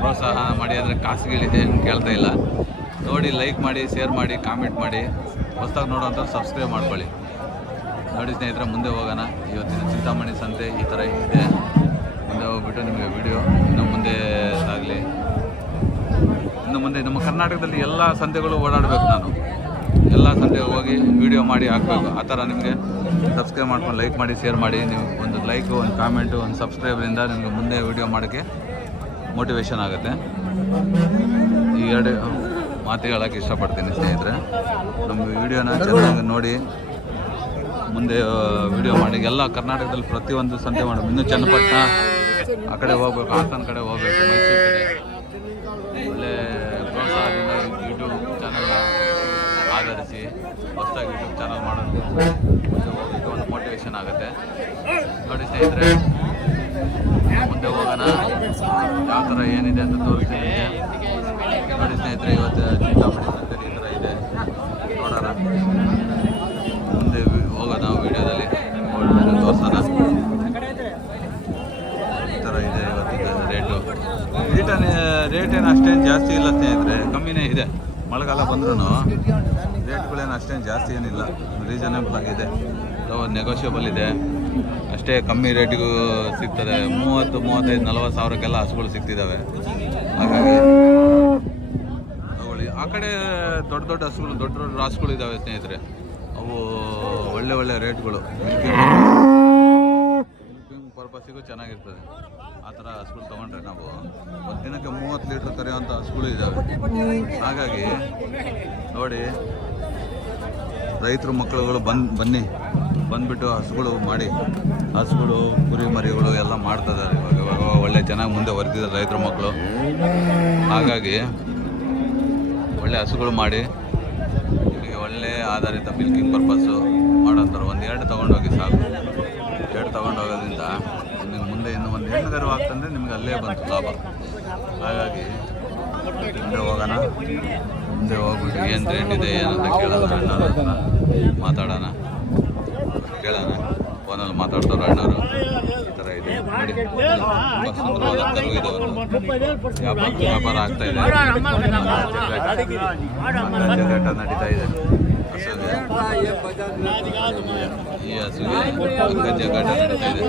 ಪ್ರೋತ್ಸಾಹ ಮಾಡಿ ಅಂದರೆ ಕಾಸುಗಳಿದೆ ಏನು ಕೇಳ್ತಾ ಇಲ್ಲ. ನೋಡಿ, ಲೈಕ್ ಮಾಡಿ, ಶೇರ್ ಮಾಡಿ, ಕಾಮೆಂಟ್ ಮಾಡಿ. ಹೊಸ್ದಾಗಿ ನೋಡೋಂಥವ್ರು ಸಬ್ಸ್ಕ್ರೈಬ್ ಮಾಡ್ಕೊಳ್ಳಿ ನೋಡಿ ಸ್ನೇಹಿತರೆ. ಮುಂದೆ ಹೋಗೋಣ. ಇವತ್ತಿನ ಚಿಂತಾಮಣಿ ಸಂತೆ ಈ ಥರ ಇದೆ. ಮುಂದೆ ಹೋಗ್ಬಿಟ್ಟು ನಿಮಗೆ ವಿಡಿಯೋ ಇನ್ನು ಮುಂದೆ ಸಾಗಲಿ. ಇನ್ನು ಮುಂದೆ ನಮ್ಮ ಕರ್ನಾಟಕದಲ್ಲಿ ಎಲ್ಲ ಸಂತೆಗಳು ಓಡಾಡಬೇಕು. ನಾನು ಎಲ್ಲ ಸಂತೆಗೆ ಹೋಗಿ ವಿಡಿಯೋ ಮಾಡಿ ಹಾಕಬೇಕು. ಆ ಥರ ನಿಮಗೆ ಸಬ್ಸ್ಕ್ರೈಬ್ ಮಾಡ್ಕೊಂಡು ಲೈಕ್ ಮಾಡಿ, ಶೇರ್ ಮಾಡಿ. ನೀವು ಒಂದು ಲೈಕು, ಒಂದು ಕಾಮೆಂಟು, ಒಂದು ಸಬ್ಸ್ಕ್ರೈಬ್ರಿಂದ ನಿಮಗೆ ಮುಂದೆ ವಿಡಿಯೋ ಮಾಡೋಕ್ಕೆ ಮೋಟಿವೇಶನ್ ಆಗುತ್ತೆ. ಈ 2 ಮಾತು ಹೇಳೋಕ್ಕೆ ಇಷ್ಟಪಡ್ತೀನಿ ಸ್ನೇಹಿತರೆ. ನಮ್ಮ ವಿಡಿಯೋನ ಚೆನ್ನಾಗಿ ನೋಡಿ, ಮುಂದೆ ವಿಡಿಯೋ ಮಾಡಿ. ಎಲ್ಲ ಕರ್ನಾಟಕದಲ್ಲಿ ಪ್ರತಿಯೊಂದು ಸಂತೆ ಮಾಡಿ. ಇನ್ನೂ ಚನ್ನಪಟ್ಟಣ ಆ ಕಡೆ ಹೋಗ್ಬೇಕು, ಹಾಸನ ಕಡೆ ಹೋಗ್ಬೇಕು, ಮೈಸೂರು ಕಡೆ. ಒಳ್ಳೆ ಪ್ರೋತ್ಸಾಹದಿಂದ ಯೂಟ್ಯೂಬ್ ಚಾನಲ್ನ ಆಧರಿಸಿ ಹೊಸದಾಗಿ ಯೂಟ್ಯೂಬ್ ಚಾನಲ್ ಮಾಡೋದು ಮುಂದೆ ಹೋಗೋಕ್ಕೆ ಒಂದು ಮೋಟಿವೇಶನ್ ಆಗುತ್ತೆ ನೋಡಿ ಸ್ನೇಹಿತರೆ. ಮುಂದೆ ಹೋಗೋಣ, ಯಾವ ಥರ ಏನಿದೆ ಅಂತ ತೋರಿಸ್ತೀನಿ ನೋಡಿ ಸ್ನೇಹಿತರೆ. ಇವತ್ತು ಚಿಂತಾಮಣಿ ಸಂತೆ ಈ ಥರ ಇದೆ, ನೋಡೋಣ. ಮುಂದೆ ಹೋಗೋಣ, ವಿಡಿಯೋದಲ್ಲಿ ತೋರಿಸೋಣ. ಈ ಥರ ಇದೆ ಇವತ್ತಿನ ರೇಟ್ ಏನು ಅಷ್ಟೇನು ಜಾಸ್ತಿ ಇಲ್ಲ ಸ್ನೇಹಿತರೆ, ಕಮ್ಮಿನೇ ಇದೆ. ಮಳೆಗಾಲ ಬಂದ್ರೂ ರೇಟ್ಗಳೇನು ಅಷ್ಟೇನು ಜಾಸ್ತಿ ಏನಿಲ್ಲ, ರೀಸನೇಬಲ್ ಆಗಿದೆ, ನೆಗೋಷಿಯಬಲ್ ಇದೆ. ಅಷ್ಟೇ ಕಮ್ಮಿ ರೇಟಿಗೂ ಸಿಗ್ತದೆ. 30, 35, 40 ಸಾವಿರಕ್ಕೆಲ್ಲ ಹಸುಗಳು ಸಿಗ್ತಿದ್ದಾವೆ. ಹಾಗಾಗಿ ತಗೊಳ್ಳಿ. ಆ ಕಡೆ ದೊಡ್ಡ ಹಸುಗಳು, ದೊಡ್ಡ ರಾಸುಗಳು ಇದ್ದಾವೆ ಸ್ನೇಹಿತರೆ. ಅವು ಒಳ್ಳೆ ರೇಟ್ಗಳು. ಮಿಲ್ಕಿಂಗ್ ಪರ್ಪಸ್ಸಿಗೂ ಚೆನ್ನಾಗಿರ್ತದೆ. ಆ ಥರ ಹಸುಗಳು ತೊಗೊಂಡ್ರೆ ನಾವು ಒಂದು ದಿನಕ್ಕೆ 30 ಲೀಟ್ರ್ ಕರೆಯುವಂಥ ಹಸುಗಳು ಇದ್ದಾವೆ. ಹಾಗಾಗಿ ನೋಡಿ, ರೈತರು ಮಕ್ಕಳುಗಳು ಬಂದುಬಿಟ್ಟು ಹಸುಗಳು ಮಾಡಿ, ಹಸುಗಳು ಕುರಿ ಮರಿಗಳು ಎಲ್ಲ ಮಾಡ್ತಿದ್ದಾರೆ. ಇವಾಗ ಒಳ್ಳೆ ಚೆನ್ನಾಗಿ ಮುಂದೆ ಹೊರ್ತಿದ್ದಾರೆ ರೈತರ ಮಕ್ಕಳು. ಹಾಗಾಗಿ ಒಳ್ಳೆ ಹಸುಗಳು ಮಾಡಿ ನಿಮಗೆ ಒಳ್ಳೆ ಆಧಾರಿತ ಮಿಲ್ಕಿಂಗ್ ಪರ್ಪಸ್ಸು ಮಾಡೋಂಥವ್ರು 1-2 ತೊಗೊಂಡೋಗಿ ಸಾಕು. 2 ತೊಗೊಂಡೋಗೋದ್ರಿಂದ ನಿಮಗೆ ಮುಂದೆ ಇನ್ನು ಒಂದು ಹೆಣ್ಣುಗರು ಆಗ್ತಂದರೆ ನಿಮಗೆ ಅಲ್ಲೇ ಬಂತು ಲಾಭ. ಹಾಗಾಗಿ ಮುಂದೆ ಹೋಗೋಣ. ಮುಂದೆ ಹೋಗ್ಬಿಟ್ಟು ಏನು ರೇಟ್ ಇದೆ ಏನಂತ ಕೇಳೋಣ, ಅಣ್ಣವ್ರ ಹತ್ರ ಮಾತಾಡೋಣ, ಕೇಳೋಣ. ಫೋನಲ್ಲಿ ಮಾತಾಡ್ತಾರೆ ಅಣ್ಣವರು. ಈ ಥರ ಇದೆ ನೋಡಿ, ತುಂಬ ಸುಂದರವಾದ ಕರು ಇದೆ. ವ್ಯಾಪಾರ ಆಗ್ತಾ ಇದೆ, ರೇಟ್ ನಡೀತಾ ಇದೆ ಹಸುಗೆ. ಈ ಹಸುಗೆ ಗಂಜೆ ಘಾಟ ನಡೀತಾ ಇದೆ.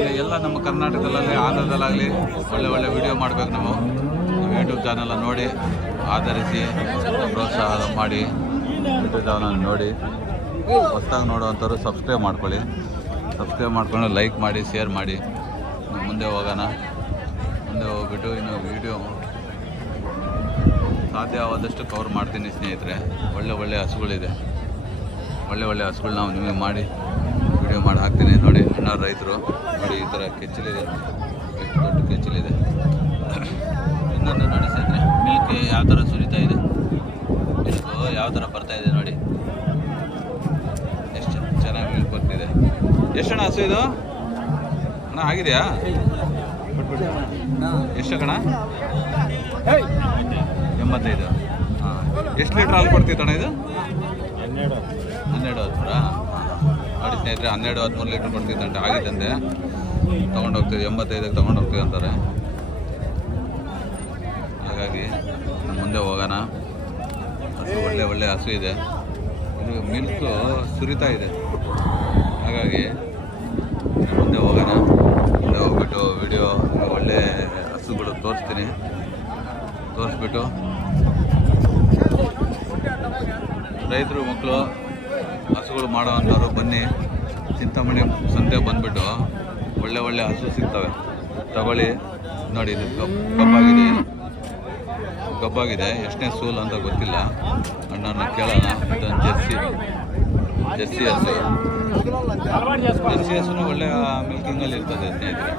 ಈಗ ಎಲ್ಲ ನಮ್ಮ ಕರ್ನಾಟಕದಲ್ಲಾಗಲಿ ಆಂಧ್ರದಲ್ಲಾಗಲಿ ಒಳ್ಳೆ ಒಳ್ಳೆ ವಿಡಿಯೋ ಮಾಡಬೇಕು. ನಮ್ಮ ಯೂಟ್ಯೂಬ್ ಚಾನಲ್ ನೋಡಿ ಆಧರಿಸಿ ಪ್ರೋತ್ಸಾಹ ಮಾಡಿ ಯೂಟ್ಯೂಬ್ ಚಾನಲ್ ನೋಡಿ ಹೊಸ್ದಾಗಿ ನೋಡುವಂಥವ್ರು ಸಬ್ಸ್ಕ್ರೈಬ್ ಮಾಡ್ಕೊಳ್ಳಿ. ಸಬ್ಸ್ಕ್ರೈಬ್ ಮಾಡ್ಕೊಂಡು ಲೈಕ್ ಮಾಡಿ, ಶೇರ್ ಮಾಡಿ. ಮುಂದೆ ಹೋಗೋಣ. ಮುಂದೆ ಹೋಗ್ಬಿಟ್ಟು ಇನ್ನು ವೀಡಿಯೋ ಸಾಧ್ಯವಾದಷ್ಟು ಕವರ್ ಮಾಡ್ತೀನಿ ಸ್ನೇಹಿತರೆ. ಒಳ್ಳೆ ಒಳ್ಳೆ ಹಸುಗಳಿದೆ, ಒಳ್ಳೆ ಒಳ್ಳೆ ಹಸುಗಳು ನಾವು ನಿಮಗೆ ಮಾಡಿ ವಿಡಿಯೋ ಮಾಡಿ ಹಾಕ್ತೀನಿ. ನೋಡಿ ಅಣ್ಣ ರೈತರು ನೋಡಿ ಈ ಥರ ಕೆಚ್ಚಲಿದೆ, ಎಷ್ಟು ದೊಡ್ಡ ಕೆಚ್ಚಲಿದೆ. ಇನ್ನೊಂದು ನೋಡಿ ಸ್ನೇಹಿತರೆ, ಮಿಲ್ಕ್ ಯಾವ ಥರ ಸುರಿತಾ ಇದೆ, ಮಿಲ್ಕು ಯಾವ ಥರ ಬರ್ತಾ ಇದೆ ನೋಡಿ, ಎಷ್ಟು ಚೆನ್ನಾಗಿ ಮಿಲ್ಕ್ ಬರ್ತಿದೆ. ಎಷ್ಟಣ್ಣ ಹಸು ಇದು ಅಣ್ಣ ಆಗಿದೆಯಾ? ಎಷ್ಟು ಕಣ? 85. ಹಾಂ, ಎಷ್ಟು ಲೀಟ್ರ್ ಹಾಲು ಕೊಡ್ತಿತ್ತಣ್ಣ ಇದು? 12 13. ನೋಡಿ ಸ್ನೇಹಿತರೆ, 12 13 ಲೀಟ್ರ್ ಕೊಡ್ತಿತ್ತಂತೆ. ಆಗಿತ್ತಂತೆ, ತೊಗೊಂಡೋಗ್ತೀವಿ 85ಕ್ಕೆ ತೊಗೊಂಡೋಗ್ತೀವಿ ಅಂತಾರೆ. ಹಾಗಾಗಿ ಮುಂದೆ ಹೋಗೋಣ. ಹಸು ಒಳ್ಳೆ ಒಳ್ಳೆ ಹಸು ಇದೆ, ಇದು ಮಿಲ್ಕು ಸುರಿತಾ ಇದೆ. ಹಾಗಾಗಿ ಮುಂದೆ ಹೋಗೋಣ. ಮುಂದೆ ಹೋಗ್ಬಿಟ್ಟು ವಿಡಿಯೋ ಒಳ್ಳೆ ಹಸುಗಳು ತೋರಿಸ್ಬಿಟ್ಟು ರೈತರು ಮಕ್ಕಳು ಹಸುಗಳು ಮಾಡೋವಂಥವ್ರು ಬನ್ನಿ, ಚಿಂತಾಮಣಿ ಸಂತೆ ಬಂದುಬಿಟ್ಟು ಒಳ್ಳೆ ಒಳ್ಳೆ ಹಸು ಸಿಗ್ತವೆ, ತಗೊಳ್ಳಿ. ನೋಡಿ ಇದು ಕಬ್ಬಾಗಿದೆ, ಕಬ್ಬಾಗಿದೆ. ಎಷ್ಟನೇ ಸೂಲ್ ಅಂತ ಗೊತ್ತಿಲ್ಲ, ಅಣ್ಣನ ಕೇಳೋಣ. ಇದೊಂದು ಜರ್ಸಿ ಹಸು. ಜರ್ಸಿ ಹಸುನು ಒಳ್ಳೆ ಮಿಲ್ಕಿಂಗಲ್ಲಿ ಇರ್ತದೆ ಸ್ನೇಹಿತರೆ.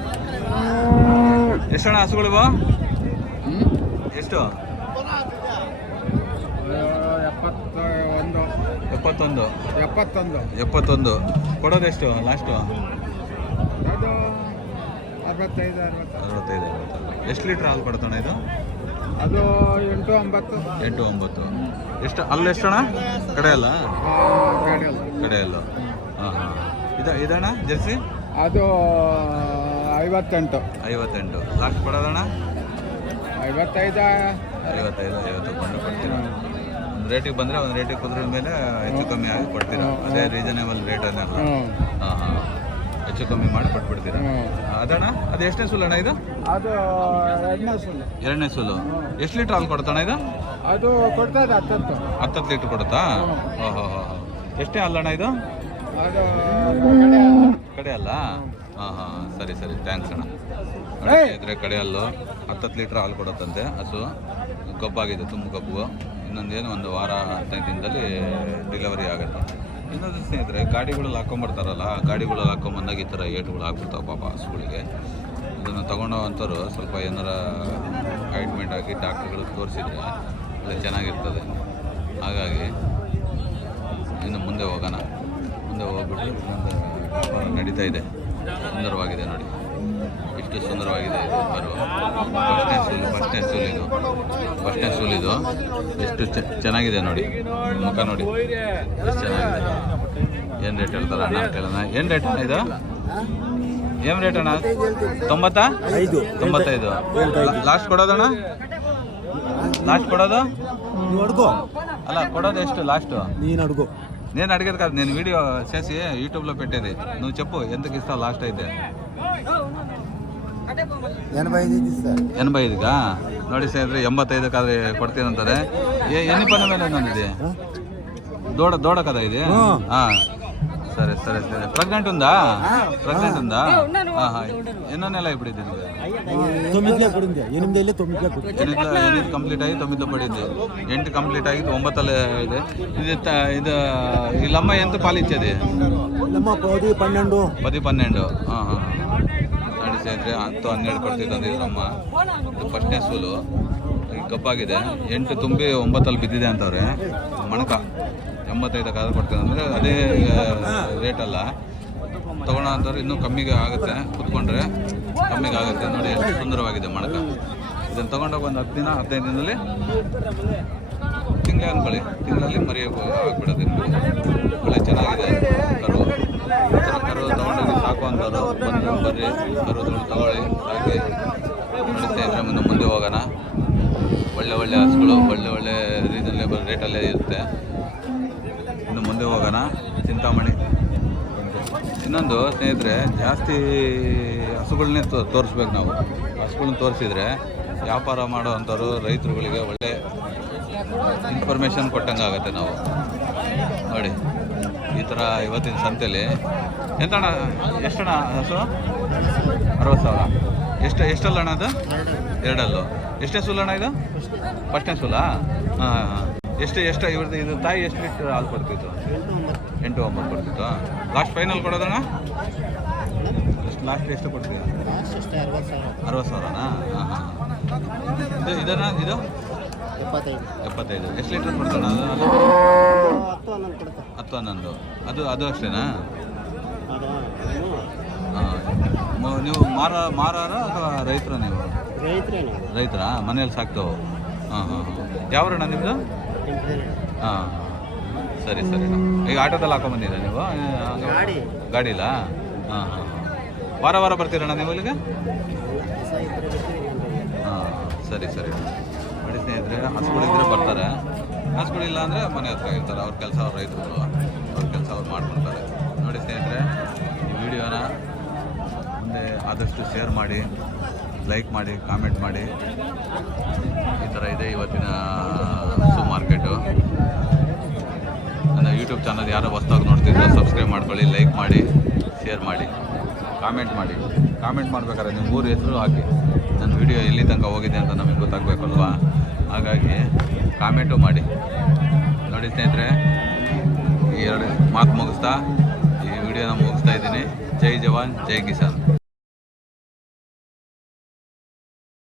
ಎಷ್ಟಣ್ಣ ಹಸುಗಳಿವ? ಎಷ್ಟು? 71. ಕೊಡೋದೆಷ್ಟು ಲಾಸ್ಟು? 65. ಎಷ್ಟು ಲೀಟ್ರ್ ಹಾಲು ಕೊಡ್ತಾಣ ಇದು? ಅದು 8 9. ಎಷ್ಟು ಅಲ್ಲಿ ಎಷ್ಟಣ್ಣ? ಕಡೆಯಲ್ಲ ಕಡೆಯಲ್ಲ. ಹಾಂ ಹಾಂ. ಇದಣ್ಣ ಜರ್ಸಿ? ಅದು 58. ಲಾಸ್ಟ್ ಕೊಡೋದಣ್ಣ? 55 ಕೊಂಡು ಕೊಡ್ತೀರಾ? ಒಂದು ರೇಟಿಗೆ ಬಂದರೆ ಒಂದು ರೇಟಿಗೆ ಕುದುರೆ ಮೇಲೆ ಹೆಚ್ಚು ಕಮ್ಮಿ ಆಗಿ ಕೊಡ್ತೀರಾ? ಅದೇ ರೀಸನೇಬಲ್ ರೇಟನ್ನೆಲ್ಲ. ಹಾಂ ಹಾಂ, ಹೆಚ್ಚು ಕಮ್ಮಿ ಮಾಡಿ ಕೊಟ್ಬಿಡ್ತೀರಾ? ಅದಣ್ಣ ಅದು ಎಷ್ಟನೇ ಸುಲ್ ಅಣ್ಣ ಇದು? ಅದು 2ನೇ ಸುಲು. ಎಷ್ಟು ಲೀಟ್ರ್ ಹಾಲು ಕೊಡ್ತಾಣ ಇದು? ಅದು ಕೊಡ್ತದೆ 10 ಲೀಟ್ರ್ ಕೊಡುತ್ತಾ? ಓಹೋ ಹೋ. ಎಷ್ಟೇ ಅಲ್ಲಣ್ಣ ಇದು? ಅದು ಕಡೆ ಅಲ್ಲ? ಹಾಂ ಹಾಂ, ಸರಿ ಥ್ಯಾಂಕ್ಸ್ ಅಣ್ಣ. ಇದ್ರೆ ಕಡೆ ಅಲ್ಲು 10 ಲೀಟ್ರ್ ಹಾಲು ಕೊಡುತ್ತಂತೆ ಹಸು. ಕಬ್ಬಾಗಿದೆ, ತುಂಬ ಕಬ್ಬು. ಇನ್ನೊಂದೇನು ಒಂದು ವಾರ 15 ದಿನದಲ್ಲಿ ಡೆಲಿವರಿ ಆಗುತ್ತೆ. ಇನ್ನೊಂದು ಸ್ನೇಹಿತರೆ, ಗಾಡಿಗಳಲ್ಲಿ ಹಾಕ್ಕೊಂಬರ್ತಾರಲ್ಲ, ಗಾಡಿಗಳಲ್ಲಿ ಹಾಕ್ಕೊಂಬಂದಾಗ ಈ ಥರ ಏಟುಗಳು ಹಾಕ್ಬಿಡ್ತಾವೆ ಪಾಪ ಹಸುಗಳಿಗೆ. ಇದನ್ನು ತೊಗೊಂಡೋವಂಥವ್ರು ಸ್ವಲ್ಪ ಏನಾರ ಆಯಿಂಟ್ಮೆಂಟ್ ಹಾಕಿ ಡಾಕ್ಟ್ರುಗಳಿಗೆ ತೋರಿಸಿದ್ರೆ ಒಳ್ಳೆ ಚೆನ್ನಾಗಿರ್ತದೆ. ಹಾಗಾಗಿ ಇನ್ನು ಮುಂದೆ ಹೋಗೋಣ. ಮುಂದೆ ಹೋಗ್ಬಿಟ್ಟು ನಡೀತಾ ಇದೆ, ಸುಂದರವಾಗಿದೆ ನೋಡಿ, ಎಷ್ಟು ಸುಂದರವಾಗಿದೆ ಇದು ಕರು. ಫಸ್ಟ್ನೇ ಸೂಲ್ ಇದು. ಎಷ್ಟು ಚೆನ್ನಾಗಿದೆ ನೋಡಿ, ಮುಖ ನೋಡಿ ಎಷ್ಟು ಚೆನ್ನಾಗಿದೆ. ಏನು ರೇಟ್ ಹೇಳ್ತಾರೆ ಅಣ್ಣ ಕೇಳೋಣ? ಏನು ರೇಟ್ ಅಣ್ಣ ಇದು? ಏನು ರೇಟ್ ಅಣ್ಣ? 95. ಲಾಸ್ಟ್ ಕೊಡೋದಣ್ಣ? ಲಾಸ್ಟ್ ಕೊಡೋದು ಅಲ್ಲ, కొడోదు ಎಷ್ಟು లాస్ట్? నేను అడిగేది కాదు, నేను వీడియో చేసి యూట్యూబ్లో పెట్టేది. నువ్వు చెప్పు ఎంతకి ఇస్తావు లాస్ట్ అయితే? 85గా? ನೋಡಿ ಸ್ನೇಹಿತರೆ, 85 ಕೊಡ್ತೀನಿ ಅಂತಾರೆ. ಎన్ని పని ಮೇಲೆ ఉంది? దూడ కదా ఇది? సరే ప్రెగ్నెంట్ ఉందా? ఎన్నో నెల ఇప్పుడు ఇది? 8 కంప్లీట్ ಆಗಿ 9 పడింది. 8 కంప్లీట్ ಆಗಿ 9 ಇದೆ. ಇದು ಇಲ್ಲಮ್ಮ ಎಂತ ಪಾಲು ಇಚ್ಚೇది? 10 12. ನೋಡಿ ಸ್ನೇಹಿತರೆ, 10 12 ಕೊಡ್ತಿದ್ದಂತೆ ಇದ್ರಮ್ಮ. ಇದು ಫಸ್ಟ್ನೇ ಸೂಲು, ಕಪ್ಪಾಗಿದೆ. 8 ತುಂಬಿ 9 ಬಿದ್ದಿದೆ ಅಂತವ್ರೆ. ಮಣಕ 85 ಕೊಡ್ತೀನಿ ಅಂದರೆ ಅದೇ ರೇಟ್ ಅಲ್ಲ. ತೊಗೊಳ್ಳೋ ಅಂಥವ್ರು ಇನ್ನೂ ಕಮ್ಮಿಗೆ ಆಗುತ್ತೆ, ಕುತ್ಕೊಂಡ್ರೆ ಕಮ್ಮಿಗೆ ಆಗುತ್ತೆ. ನೋಡಿ ಎಷ್ಟು ಸುಂದರವಾಗಿದೆ ಮಣಕ. ಇದನ್ನು ತೊಗೊಂಡೋಗಿ ಒಂದು 10 ದಿನ 15 ದಿನದಲ್ಲಿ ತಿಂಗಳೇ ಅಂದ್ಕೊಳ್ಳಿ, ತಿಂಗಳಲ್ಲಿ ಮರಿ ಆಗ್ಬಿಡೋದು. ಒಳ್ಳೆ ಚೆನ್ನಾಗಿದೆ ಕರು. ಕರು ತೊಗೊಂಡೋಗಿ ಸಾಕುವಂಥವ್ರು ಬರ್ರಿ, ಕರು ತಗೊಳ್ಳಿ, ಸಾಕಿ. ನೋಡ್ತಾ ಇದ್ರೆ ಮುಂದೆ ಹೋಗೋಣ. ಒಳ್ಳೆ ಹಸುಗಳು ಒಳ್ಳೆ ರೀಸನಲೇಬಲ್ ರೇಟಲ್ಲೇ ಇರುತ್ತೆ. ಇನ್ನು ಮುಂದೆ ಹೋಗೋಣ. ಚಿಂತಾಮಣಿ ಇನ್ನೊಂದು ಸ್ನೇಹಿತರೆ, ಜಾಸ್ತಿ ಹಸುಗಳನ್ನೇ ತೋರಿಸ್ಬೇಕು ನಾವು. ಹಸುಗಳನ್ನ ತೋರಿಸಿದ್ರೆ ವ್ಯಾಪಾರ ಮಾಡೋವಂಥವ್ರು ರೈತರುಗಳಿಗೆ ಒಳ್ಳೆ ಇನ್ಫಾರ್ಮೇಷನ್ ಕೊಟ್ಟಂಗೆ ಆಗುತ್ತೆ ನಾವು. ನೋಡಿ ಈ ಥರ ಇವತ್ತಿನ ಸಂತೆಯಲ್ಲಿ ಎಂತಣ್ಣ, ಎಷ್ಟಣ್ಣ ಹಸು? 60,000. ಎಷ್ಟಲ್ಲ ಅಣ್ಣ ಅದು? 2 ಅಲ್ಲು. ಎಷ್ಟೇ ಸುಲ್ಲ ಅಣ್ಣ ಇದು? ಫಸ್ಟ್ನೇ ಸುಲ? ಹಾಂ. ಎಷ್ಟು ಇವ್ರದ್ದು ಇದು ತಾಯಿ ಎಷ್ಟು ಲೀಟ್ರ್ ಹಾಲು ಕೊಡ್ತಿತ್ತು? 8-9 ಕೊಡ್ತಿತ್ತು. ಲಾಸ್ಟ್ ಫೈನಲ್ ಕೊಡೋದಣ್ಣ ಲಾಸ್ಟ್ ಎಷ್ಟು ಕೊಡ್ತೀವಿ? 60,000ನಾ? ಹಾಂ ಹಾಂ. ಇದನ್ನ ಇದು 75. ಎಷ್ಟು ಲೀಟ್ರ್ ಕೊಡ್ತಾಣ ಅದು? 10-11. ಅದು ಅಷ್ಟೇನಾ? ಹಾಂ. ನೀವು ಮಾರಾರ ಅಥವಾ ರೈತರ? ನೀವು ರೈತರಾ? ಮನೇಲಿ ಸಾಕ್ತಾವೆ? ಹಾಂ ಹಾಂ ಹಾಂ. ಯಾವ್ರಣ್ಣ ನಿಮ್ಮದು? ಹಾಂ. ಸರಿ ಸರಿ. ಈಗ ಆಟೋದಲ್ಲಿ ಹಾಕೊಂಬಂದಿದ್ದೀರಾ ನೀವು? ಗಾಡಿಲ್ಲ? ಹಾಂ ಹಾಂ. ವಾರ ಬರ್ತೀರಣ್ಣ ನೀವು ಇಲ್ಲಿಗೆ? ಹಾಂ ಸರಿ ಸರಿ. ನೋಡಿ ಸ್ನೇಹಿತರೆ, ಹಸುಗಳಿದ್ರೆ ಬರ್ತಾರೆ, ಹಸುಗಳಿಲ್ಲ ಅಂದರೆ ಮನೆ ಹತ್ರ ಇರ್ತಾರೆ. ಅವ್ರ ಕೆಲಸ ಅವ್ರ ರೈತರು, ಅವ್ರ ಕೆಲಸ ಅವ್ರು ಮಾಡ್ಕೊಳ್ತಾರೆ. ನೋಡಿ ಸ್ನೇಹಿತರೆ, ಈ ವಿಡಿಯೋನ ಮುಂದೆ ಆದಷ್ಟು ಶೇರ್ ಮಾಡಿ, ಲೈಕ್ ಮಾಡಿ, ಕಾಮೆಂಟ್ ಮಾಡಿ. ಈ ಥರ ಇದೆ ಇವತ್ತಿನ ಹಸು ಮಾರ್ಕೆಟು. ನನ್ನ ಯೂಟ್ಯೂಬ್ ಚಾನಲ್ ಯಾರೋ ಹೊಸ್ದಾಗಿ ನೋಡ್ತಿದ್ರು, ಸಬ್ಸ್ಕ್ರೈಬ್ ಮಾಡ್ಕೊಳ್ಳಿ, ಲೈಕ್ ಮಾಡಿ, ಶೇರ್ ಮಾಡಿ, ಕಾಮೆಂಟ್ ಮಾಡಿ. ಕಾಮೆಂಟ್ ಮಾಡ್ಬೇಕಾದ್ರೆ ನಿಮ್ಮ ಊರ ಹೆಸರು ಹಾಕಿ. ನನ್ನ ವಿಡಿಯೋ ಎಲ್ಲಿ ತನಕ ಹೋಗಿದೆ ಅಂತ ನಮಗೆ ಗೊತ್ತಾಗಬೇಕಲ್ವಾ? ಹಾಗಾಗಿ ಕಾಮೆಂಟು ಮಾಡಿ. ನೋಡಿ ಸ್ನೇಹಿತರೆ, ಈ 2 ಮಾತು ಮುಗಿಸ್ತಾ ಈ ವಿಡಿಯೋನ ಮುಗಿಸ್ತಾ ಇದ್ದೀನಿ. ಜೈ ಜವಾನ್, ಜೈ ಕಿಸಾನ್.